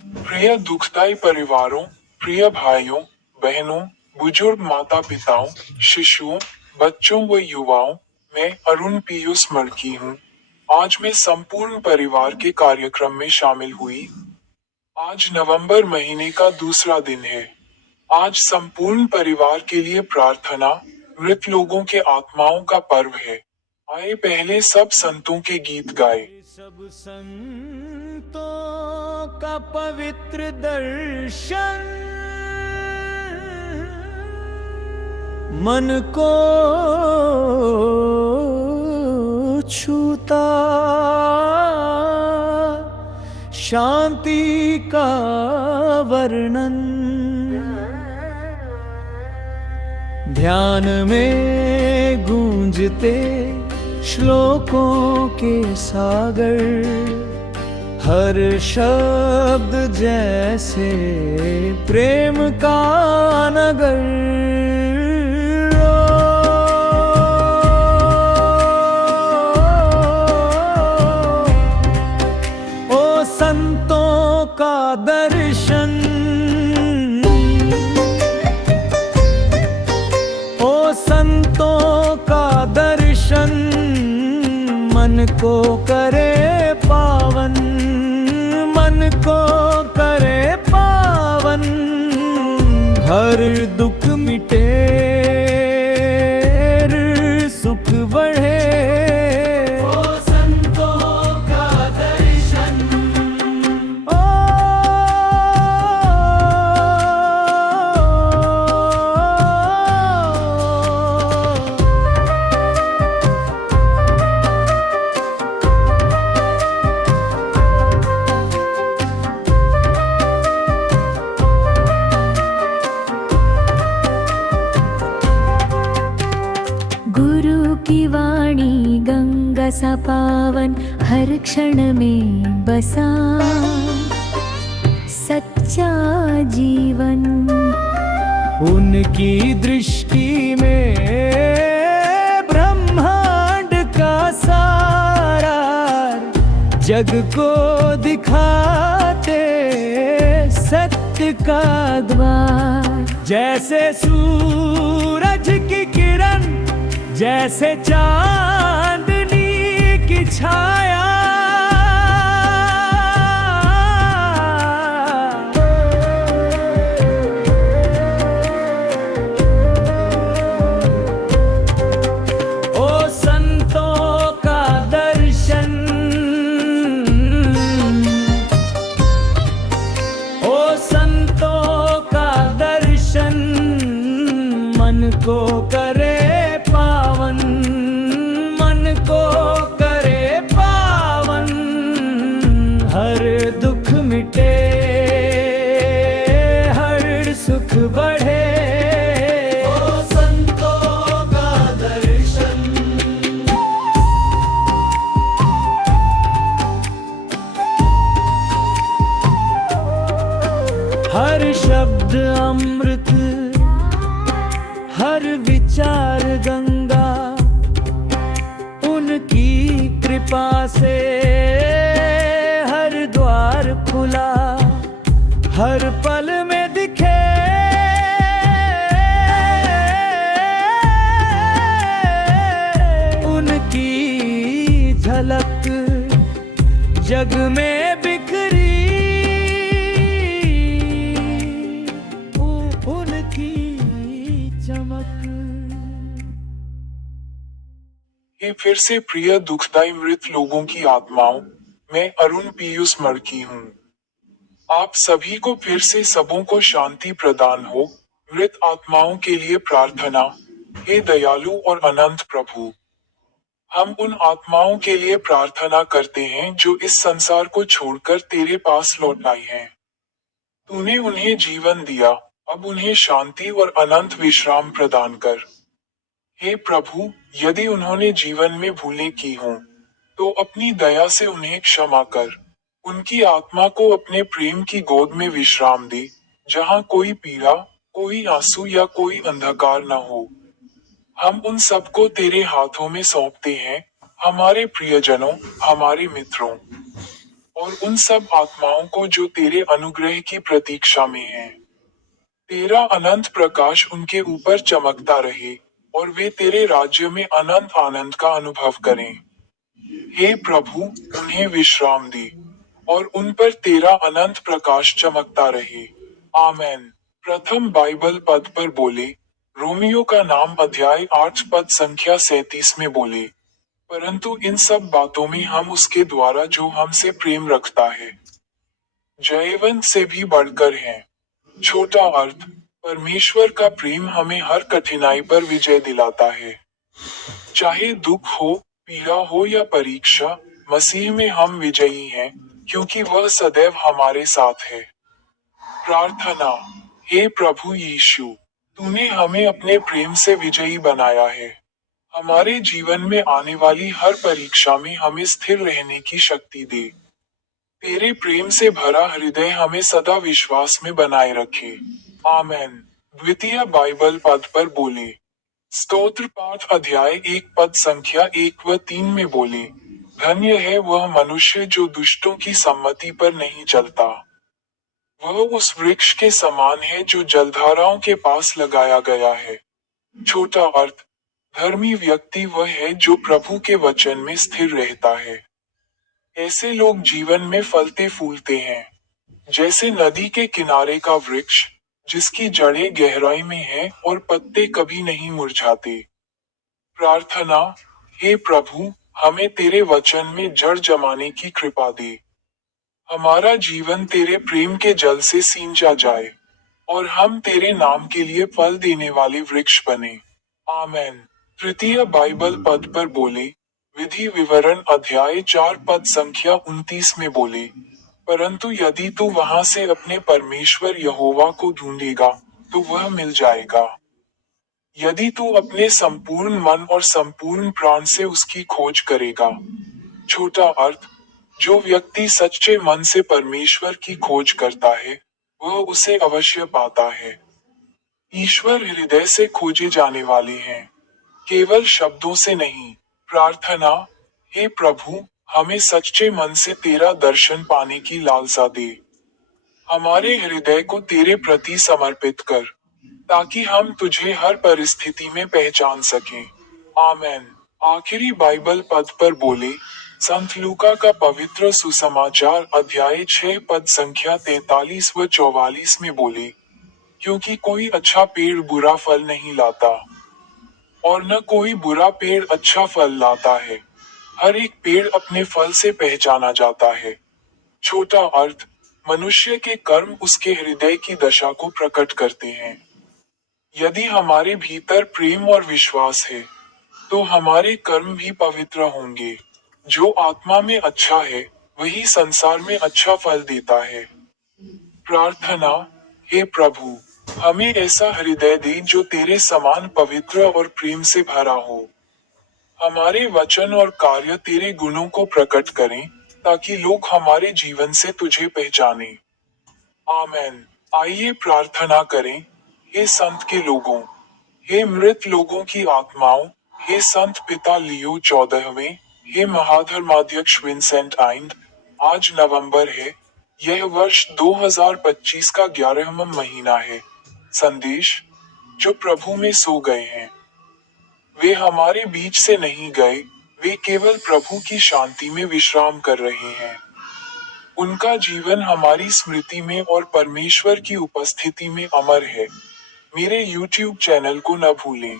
प्रिय दुखदाई परिवारों, प्रिय भाइयों, बहनों, बुजुर्ग माता पिताओं, शिशुओं, बच्चों व युवाओं, मैं अरुण पीयूष मर्की हूँ। आज मैं संपूर्ण परिवार के कार्यक्रम में शामिल हुई। आज नवंबर महीने का दूसरा दिन है। आज संपूर्ण परिवार के लिए प्रार्थना, मृत लोगों के आत्माओं का पर्व है। आइए पहले सब संतों के गीत गाए। सब संतों का पवित्र दर्शन मन को छूता, शांति का वर्णन ध्यान में गूंजते श्लोकों के सागर, हर शब्द जैसे प्रेम का नगर। ओ संतों का दर्शन, ओ संतों का दर्शन मन को करे पावन, मन को करे पावन, हर दुख मिटे, सुख बढ़े। ओ संतों का दर्शन, ओ गुरु की वाणी गंगा सा पावन, हर क्षण में बसा सच्चा जीवन। उनकी दृष्टि में ब्रह्मांड का सारा जग को दिखाते सत्य का द्वार। जैसे सूरज की किरण, जैसे चांदनी की छाया, ओ संतों का दर्शन, ओ संतों का दर्शन मन को करे पावन, मन को करे पावन, हर दुख मिटे, हर सुख बढ़े। ओ संतों का दर्शन, हर शब्द अमृत, हर विचार गंगा, उनकी कृपा से हर द्वार खुला, हर पल में दिखे उनकी झलक, जग में बिखरी उनकी चमक। ये फिर से प्रिय दुखदाई मृत लोगों की आत्माओं, मैं अरुण पीयूष मर्की हूँ। आप सभी को फिर से सबों को शांति प्रदान हो। मृत आत्माओं के लिए प्रार्थना। हे दयालु और अनंत प्रभु, हम उन आत्माओं के लिए प्रार्थना करते हैं जो इस संसार को छोड़कर तेरे पास लौट आई हैं। तूने उन्हें जीवन दिया, अब उन्हें शांति और अनंत विश्राम प्रदान कर। हे प्रभु, यदि उन्होंने जीवन में भूलें की हों, तो अपनी दया से उन्हें क्षमा कर। उनकी आत्मा को अपने प्रेम की गोद में विश्राम दे, जहाँ कोई पीड़ा, कोई आंसू या कोई अंधकार न हो। हम उन सबको तेरे हाथों में सौंपते हैं, हमारे प्रियजनों, हमारे मित्रों और उन सब आत्माओं को जो तेरे अनुग्रह की प्रतीक्षा में हैं। तेरा अनंत प्रकाश उनके ऊपर चमकता रहे और वे तेरे राज्य में अनंत आनंद का अनुभव करें। हे प्रभु, उन्हें विश्राम दे और उन पर तेरा अनंत प्रकाश चमकता रहे। आमेन। प्रथम बाइबल पद पर बोले, रोमियो का नाम अध्याय 8 पद संख्या 37 में बोले, परंतु इन सब बातों में हम उसके द्वारा जो हमसे प्रेम रखता है जयवंत से भी बढ़कर हैं। छोटा अर्थ, परमेश्वर का प्रेम हमें हर कठिनाई पर विजय दिलाता है। चाहे दुख हो, पीड़ा हो या परीक्षा, मसीह में हम विजयी हैं, क्योंकि वह सदैव हमारे साथ है। प्रार्थना। हे प्रभु यीशु, तूने हमें अपने प्रेम से विजयी बनाया है। हमारे जीवन में आने वाली हर परीक्षा में हमें स्थिर रहने की शक्ति दे। तेरे प्रेम से भरा हृदय हमें सदा विश्वास में बनाए रखे। आमेन। द्वितीय बाइबल पद पर बोले, स्तोत्र पाठ अध्याय 1 पद संख्या 1 व 3 में बोले, धन्य है वह मनुष्य जो दुष्टों की सम्मति पर नहीं चलता। वह उस वृक्ष के समान है जो जलधाराओं के पास लगाया गया है। छोटा अर्थ, धर्मी व्यक्ति वह है जो प्रभु के वचन में स्थिर रहता है। ऐसे लोग जीवन में फलते फूलते हैं, जैसे नदी के किनारे का वृक्ष, जिसकी जड़ें गहराई में हैं और पत्ते कभी नहीं मुरझाते। प्रार्थना। हे प्रभु, हमें तेरे वचन में जड़ जमाने की कृपा दे। हमारा जीवन तेरे प्रेम के जल से सींचा जाए और हम तेरे नाम के लिए फल देने वाले वृक्ष बने। आमेन। तृतीय बाइबल पद पर बोले, विधि विवरण अध्याय 4 पद संख्या 29 में बोले, परंतु यदि तू वहां से अपने परमेश्वर यहोवा को ढूंढेगा तो वह मिल जाएगा। यदि तू अपने संपूर्ण मन और संपूर्ण प्राण से उसकी खोज करेगा। छोटा अर्थ, जो व्यक्ति सच्चे मन से परमेश्वर की खोज करता है वह उसे अवश्य पाता है। ईश्वर हृदय से खोजे जाने वाले हैं, केवल शब्दों से नहीं। प्रार्थना। हे प्रभु, हमें सच्चे मन से तेरा दर्शन पाने की लालसा दे। हमारे हृदय को तेरे प्रति समर्पित कर, ताकि हम तुझे हर परिस्थिति में पहचान सकें। आमेन। आखिरी बाइबल पद पर बोले, संत लूका का पवित्र सुसमाचार अध्याय 6 पद संख्या 43 व 44 में बोले, क्योंकि कोई अच्छा पेड़ बुरा फल नहीं लाता और न कोई बुरा पेड़ अच्छा फल लाता है। हर एक पेड़ अपने फल से पहचाना जाता है। छोटा अर्थ, मनुष्य के कर्म उसके हृदय की दशा को प्रकट करते हैं। यदि हमारे भीतर प्रेम और विश्वास है, तो हमारे कर्म भी पवित्र होंगे। जो आत्मा में अच्छा है, वही संसार में अच्छा फल देता है। प्रार्थना। हे प्रभु, हमें ऐसा हृदय दे जो तेरे समान पवित्र और प्रेम से भरा हो। हमारे वचन और कार्य तेरे गुणों को प्रकट करें, ताकि लोग हमारे जीवन से तुझे पहचानें। आमेन। आइए प्रार्थना करें। हे संत के लोगों, हे मृत लोगों की आत्माओं, हे संत पिता लियो 14वें, हे महाधर्माध्यक्ष विंसेंट आइंड, आज नवंबर है। यह वर्ष 2025 का 11वां महीना है। संदेश, जो प्रभु में सो गए हैं। वे हमारे बीच से नहीं गए, वे केवल प्रभु की शांति में विश्राम कर रहे हैं। उनका जीवन हमारी स्मृति में और परमेश्वर की उपस्थिति में अमर है। मेरे YouTube चैनल को न भूलें।